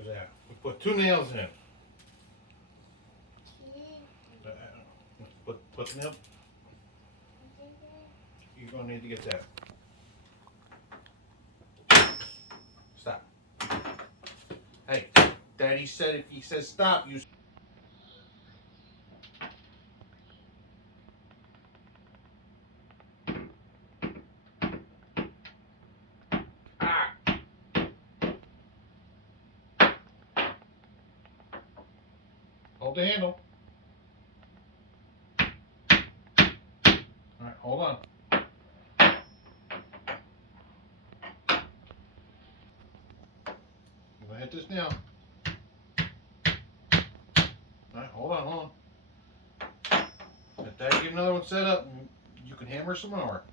Look at that. We put 2 nails in. Put the nail. You're gonna need to get that. Stop. Hey, Daddy said if he says stop, you. Ah. Hold the handle. Alright, hold on. I'm gonna hit this now. Alright, hold on. Let Daddy get another one set up and you can hammer some more.